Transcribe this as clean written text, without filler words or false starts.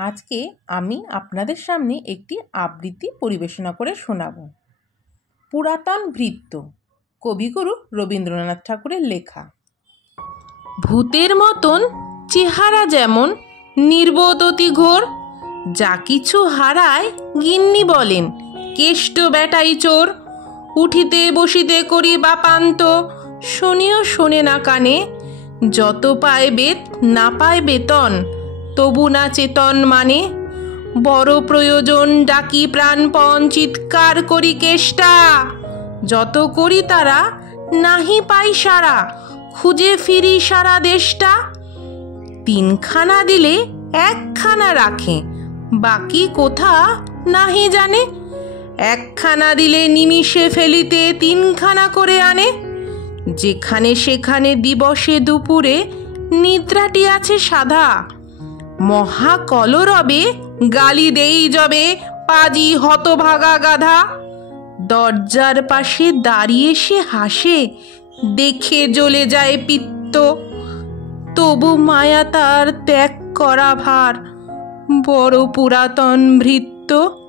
আজকে আমি আপনাদের সামনে একটি আবৃত্তি পরিবেশনা করে শোনাব। পুরাতন ভৃত্য, কবিগুরু রবীন্দ্রনাথ ঠাকুরের লেখা। ভূতের মতন চেহারা যেমন নির্বোধ অতি ঘোর, যা কিছু হারায় গিন্নি বলেন কেষ্ট বেটাই চোর। উঠিতে বসিতে করি বাপান্ত, শুনিও শোনে না কানে। যত পায় বেত না পায় বেতন, তবু না চেতন মানে। বড় প্রয়োজন ডাকি প্রাণপণ, চিৎকার করি কেষ্টা। যত করি তারা নাহি পাই সারা, খুঁজে ফিরি সারা দেশটা। তিনখানা দিলে একখানা রাখে, বাকি কোথা নাহি জানে। একখানা দিলে নিমিষে ফেলিতে তিনখানা করে আনে। যেখানে সেখানে দিবসে দুপুরে নিদ্রাটি আছে সাধা। মহা কলরবে গালি দেই যবে, পাজি হতভাগা গাধা। দরজার পাশে দাঁড়িয়ে সে হাসে, দেখে জ্বলে যায় পিত্ত। তবু মায়া তার ত্যাগ করা ভার, বড় পুরাতন ভৃত্য।